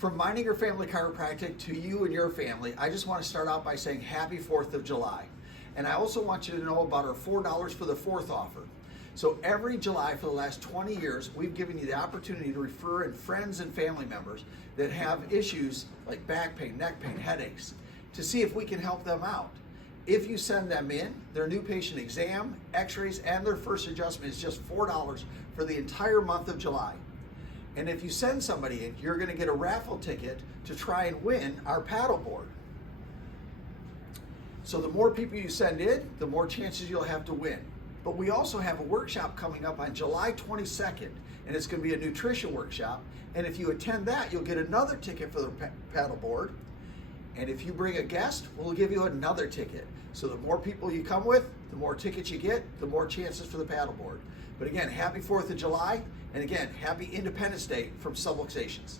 From Meininger Family Chiropractic to you and your family, I just want to start out by saying happy 4th of July. And I also want you to know about our $4 for the 4th offer. So every July for the last 20 years, we've given you the opportunity to refer in friends and family members that have issues like back pain, neck pain, headaches, to see if we can help them out. If you send them in, their new patient exam, x-rays, and their first adjustment is just $4 for the entire month of July. And if you send somebody in, you're going to get a raffle ticket to try and win our paddleboard. So the more people you send in, the more chances you'll have to win. But we also have a workshop coming up on July 22nd, and it's going to be a nutrition workshop. And if you attend that, you'll get another ticket for the paddleboard. And if you bring a guest, we'll give you another ticket. So the more people you come with, the more tickets you get, the more chances for the paddleboard. But again, happy 4th of July. And again, happy Independence Day from Subluxations.